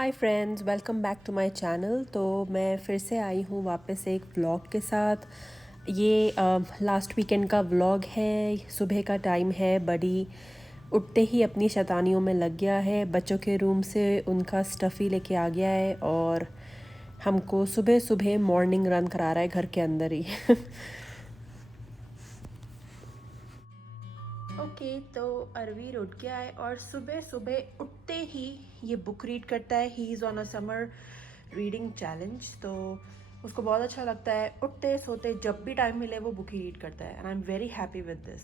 Hi friends, welcome back to my channel. तो मैं फिर से आई हूँ वापस एक व्लॉग के साथ। ये लास्ट वीकेंड का व्लॉग है। सुबह का टाइम है। बड़ी उठते ही अपनी शैतानियों में लग गया है। बच्चों के रूम से उनका स्टफ़ी लेके आ गया है और हमको सुबह सुबह मॉर्निंग रन करा रहा है घर के अंदर ही। ओके, तो अरवीर उठ गया है और सुबह सुबह उठते ही ये बुक रीड करता है। He is on a summer reading challenge. तो उसको बहुत अच्छा लगता है, उठते सोते जब भी टाइम मिले वो बुक ही रीड करता है and I am very happy with this.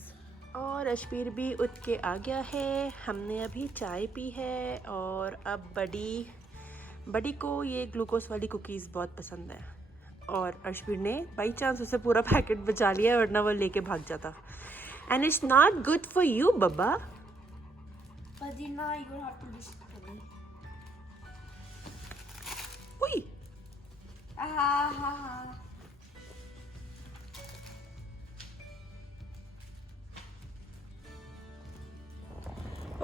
और अशबीर भी उठ के आ गया है। हमने अभी चाय पी है और अब बड़ी को ये ग्लूकोज वाली कुकीज़ बहुत पसंद है और अशबीर ने बाई चांस उसे पूरा पैकेट बचा लिया वरना वो लेके भाग जाता। And it's not good for you, Baba. But you know you have to listen to me. Ui! Ha ha ha.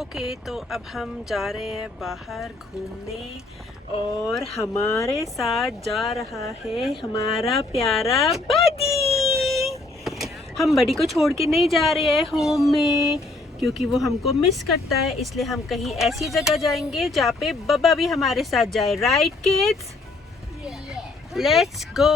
Okay, तो अब हम जा रहे हैं बाहर घूमने और हमारे साथ जा रहा है हमारा प्यारा बडी। हम बडी को छोड़ के नहीं जा रहे हैं होम में क्योंकि वो हमको मिस करता है, इसलिए हम कहीं ऐसी जगह जाएंगे जहाँ पे बब्बा भी हमारे साथ जाए। Right kids? Let's go.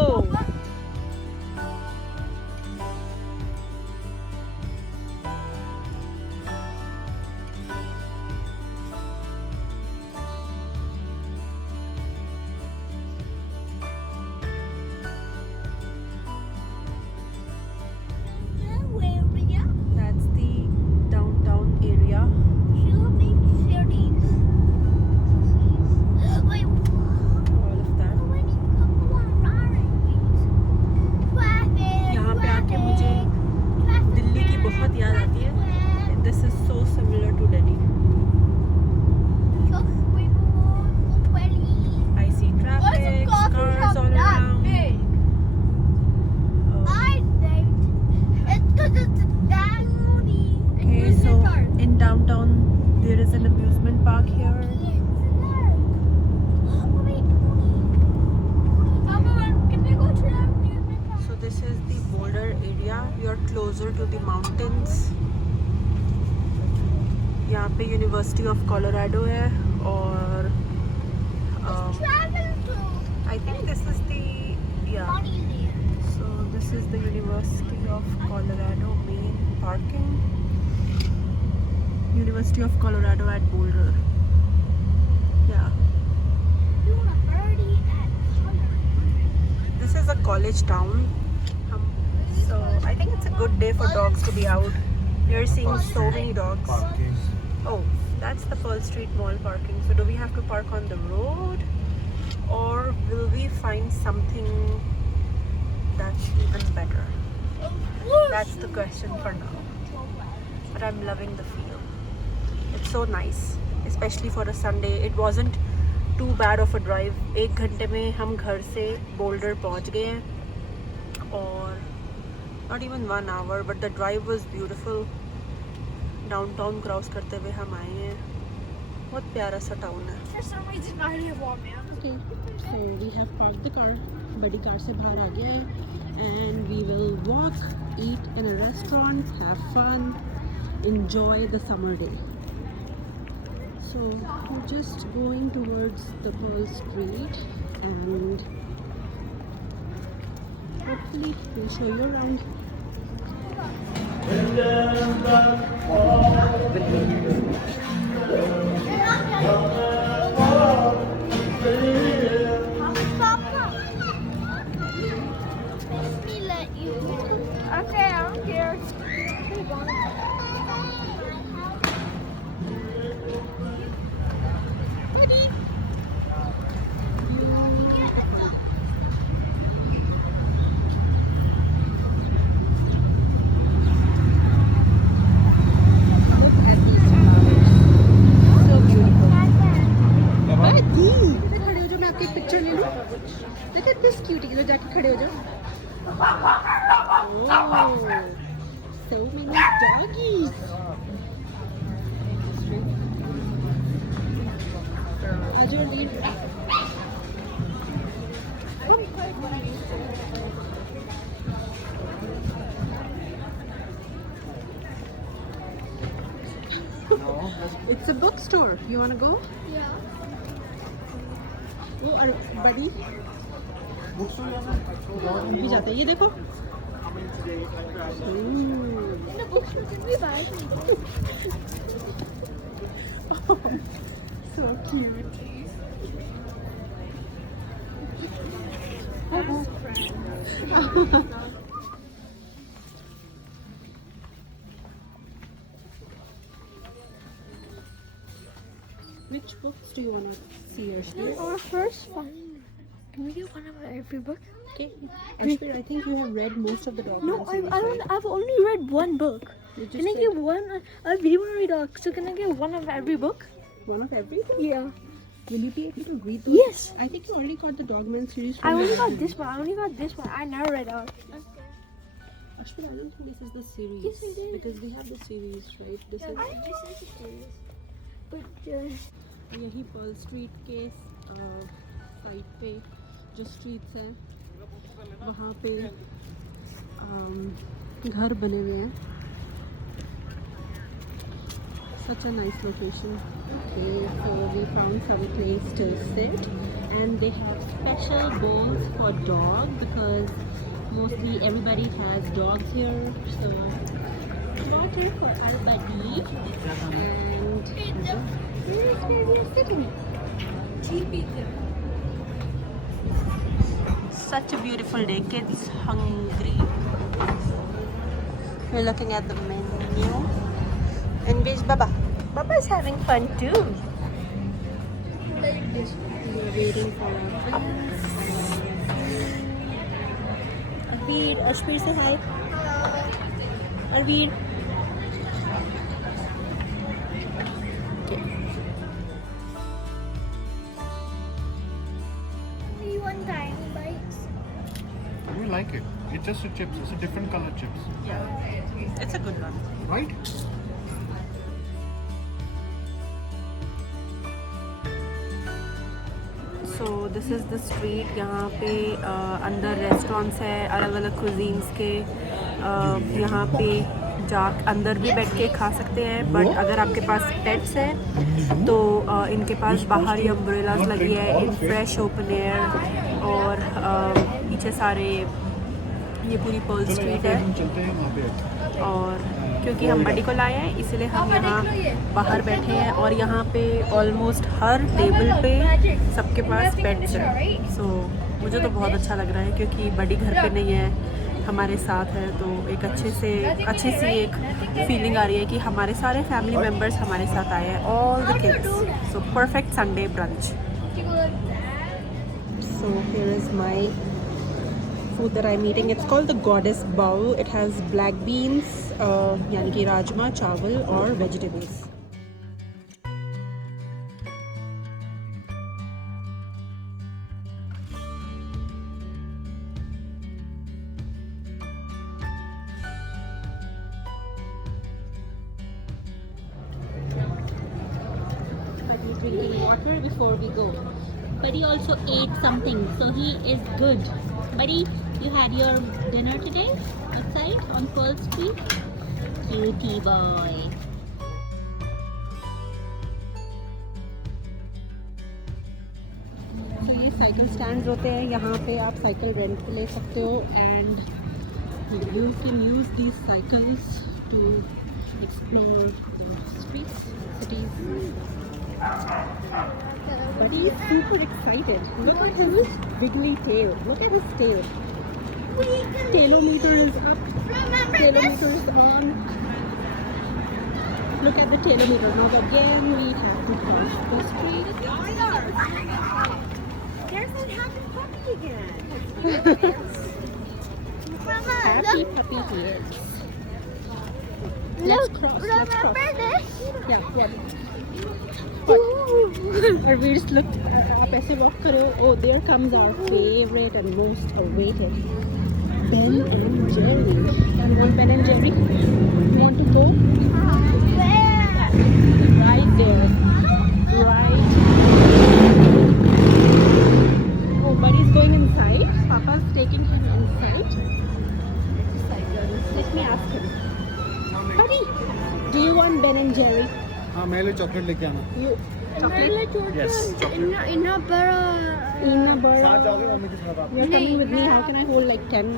Where we are? That's the downtown area. Shopping cities. Wait, All of that. when you come around, traffic. यहाँ पे आके मुझे दिल्ली की बहुत याद आती है। This is so similar to Delhi. I see traffic, cars all around. Okay, so in downtown there is an amusement park here. So this is the border area. We are closer to the mountains. यहाँ पे university of Colorado है और I think this is the So this is the University of Colorado main parking. University of Colorado at Boulder. Yeah. This is a college town. So I think it's a good day for dogs to be out. We are seeing so many dogs. Oh, that's the Pearl Street Mall parking. So do we have to park on the road or will we find something that's even better? That's the question for now. But I'm loving the feel. It's so nice, especially for a Sunday. It wasn't too bad of a drive. 1 घंटे में हम घर से boulder पहुंच गए हैं और not even 1 hour, but the drive was beautiful. Downtown cross करते हुए हम आए हैं। बहुत प्यारा सा टाउन है। For some reason, I already have Walkman. Okay, so we have parked the car. बड़ी कार से बाहर आ गया है and we will walk, eat in a restaurant, have fun, enjoy the summer day. So we're just going towards the Pearl Street and hopefully we'll show you around. Let me let you. Okay, I don't care. So beautiful. बड़ी इधर खड़े हो जाओ, मैं आपकी एक picture ले लूं। Look at this cutie, इधर जाके खड़े हो जाओ। Oh, so many doggies. आज your lead. It's a bookstore. You wanna go? Yeah. Oh, और buddy. भी जाते हैं ये देखो. In the bookstore, can we buy something? So cute. Which books do you want to see, Ashbir? Our first one. Can we get one of every book? Okay. Ashbir, I think you have read most of the No, documents. I've only read one book. You just Can I read get one? I really want to read all. So can I get one of every book? one of everything? Yeah. Will you be able to read those? Yes. I think you already got the Dogman series. I from only the- got this one. I never read all. Ashbir, I don't think this is the series. Yes, it is. Because we have the series, right? This is But यही Perl street के side पे जो streets हैं वहाँ पे घर बने हुए हैं. Such a nice location. Okay, so we found some place to sit, and they have special bowls for dog because mostly everybody has dogs here. So got here for our buddy, and here's where we are sitting. Such a beautiful day. Kids hungry. We're looking at the menu. And where's Baba? Baba is having fun too. We're waiting for our friends. Arveer, Ashbir, say hi. Arveer. Okay. only one tiny bites. We like it. It's just a chips. It's a different color chips, Yeah, it's a good one. right? So this is the street. यहाँ पे अंदर restaurants है अलग अलग cuisines के. यहाँ पे जा अंदर भी बैठ के खा सकते हैं, बट अगर आपके पास पेट्स हैं तो इनके पास बाहर ही अम्ब्रेलाज लगी है इन फ्रेश ओपन एयर. और पीछे सारे ये पूरी पर्ल स्ट्रीट है. चलते हैं वहाँ पे. और क्योंकि हम बड़ी को लाए हैं इसलिए हम यहाँ बाहर बैठे हैं. और यहाँ पे ऑलमोस्ट हर टेबल पे सबके पास पेट्स हैं. सो मुझे तो बहुत अच्छा लग रहा है क्योंकि बड़ी घर पे नहीं है, हमारे साथ है. तो एक अच्छी सी एक फीलिंग आ रही है कि हमारे सारे फैमिली मेम्बर्स हमारे साथ आए हैं. All the kids. So perfect Sunday brunch. So here is my food that I'm eating. It's called the Goddess Bowl. It has black beans, यानी कि राजमा, चावल और vegetables. Buddy's drinking water before we go. Buddy also ate something, so he is good. Buddy, you had your dinner today outside on Pearl Street? Cutie boy. तो ये cycle stand होते हैं, यहाँ पे आप साइकिल रेंट पे ले सकते हो. And you can use these cycles to explore the streets, cities. But he is super excited. Look at his wiggly tail. Look at his tail. Tailmeter is up. Tailmeter is on. Look at the tailmeter. Now again we have to cross the street. There's that happy puppy again. Happy puppy here. Let's cross. Let's cross. Yeah, what? Arveer, look, आप ऐसे walk करो. Oh, there comes our favorite and most awaited Ben and Jerry. You want Ben and Jerry? You want to go? Right there. Right. मेरे लिए chocolate लेके आना। Yes, chocolate. In a borough. साथ जाओगे mummy के साथ आप? You're coming with me. How can I hold like 10?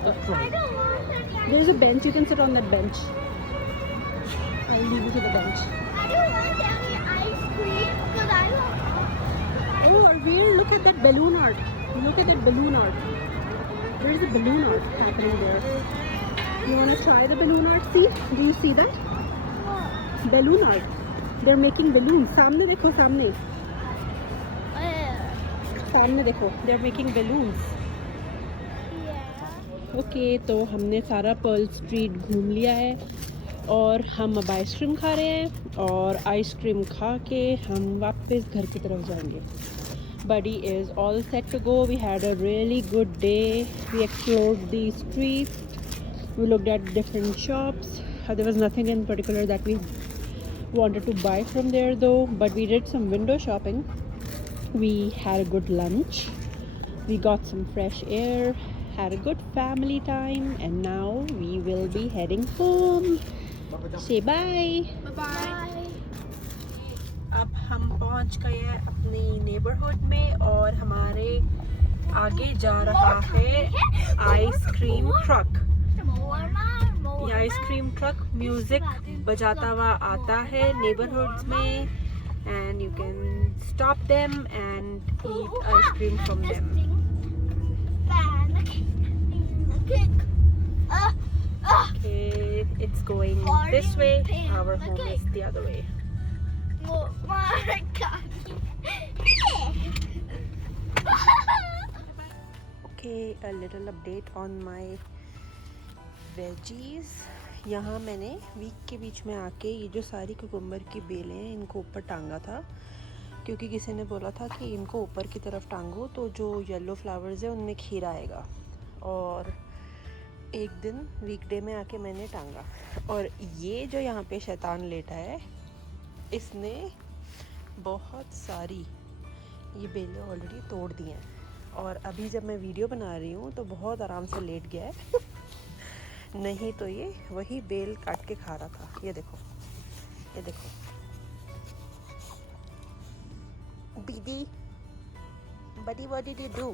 I don't want any. There's a bench. You can sit on that bench. I'll leave you to the bench. I don't want any ice cream because I want. Oh, Arveer, look at that balloon art. Look at that balloon art. There's a balloon art happening there. You want to try the balloon art? See? Do you see that? Balloon art. They're making balloons. सामने देखो सामने. सामने देखो. They're making balloons. Yeah. Okay तो हमने सारा Perl street घूम लिया है और हम अब आइसक्रीम खा रहे हैं और आइसक्रीम खा के हम वापस घर की तरफ जाएंगे. Buddy is all set to go. We had a really good day. We explored the streets. We looked at different shops. There was nothing in particular that we wanted to buy from there though, but we did some window shopping. We had a good lunch. We got some fresh air, had a good family time, and now we will be heading home. Say bye. Bye. अब हम पहुंच गए हैं अपनी neighbourhood में और हमारे आगे जा रहा है आइसक्रीम ट्रक. ये आइसक्रीम ट्रक म्यूजिक बजाता हुआ आता है नेबरहुड्स में and you can stop them and eat ice cream from them. Okay, it's going this way. Our home is the other way. Oh my God. Okay, a little update on my veggies. यहाँ मैंने week के बीच में आके ये जो सारी cucumber की बेलें हैं इनको ऊपर टांगा था क्योंकि किसी ने बोला था कि इनको ऊपर की तरफ टांगो तो जो येलो फ्लावर्स है उनमें खीरा आएगा. और एक दिन वीकडे में आके मैंने टांगा और ये जो यहाँ पे शैतान लेटा है इसने बहुत सारी ये बेलें ऑलरेडी तोड़ दी हैं और अभी जब मैं वीडियो बना रही हूँ तो बहुत आराम से लेट गया है. नहीं तो ये वही बेल काट के खा रहा था. ये देखो, ये देखो. Bidi, buddy, what did you do?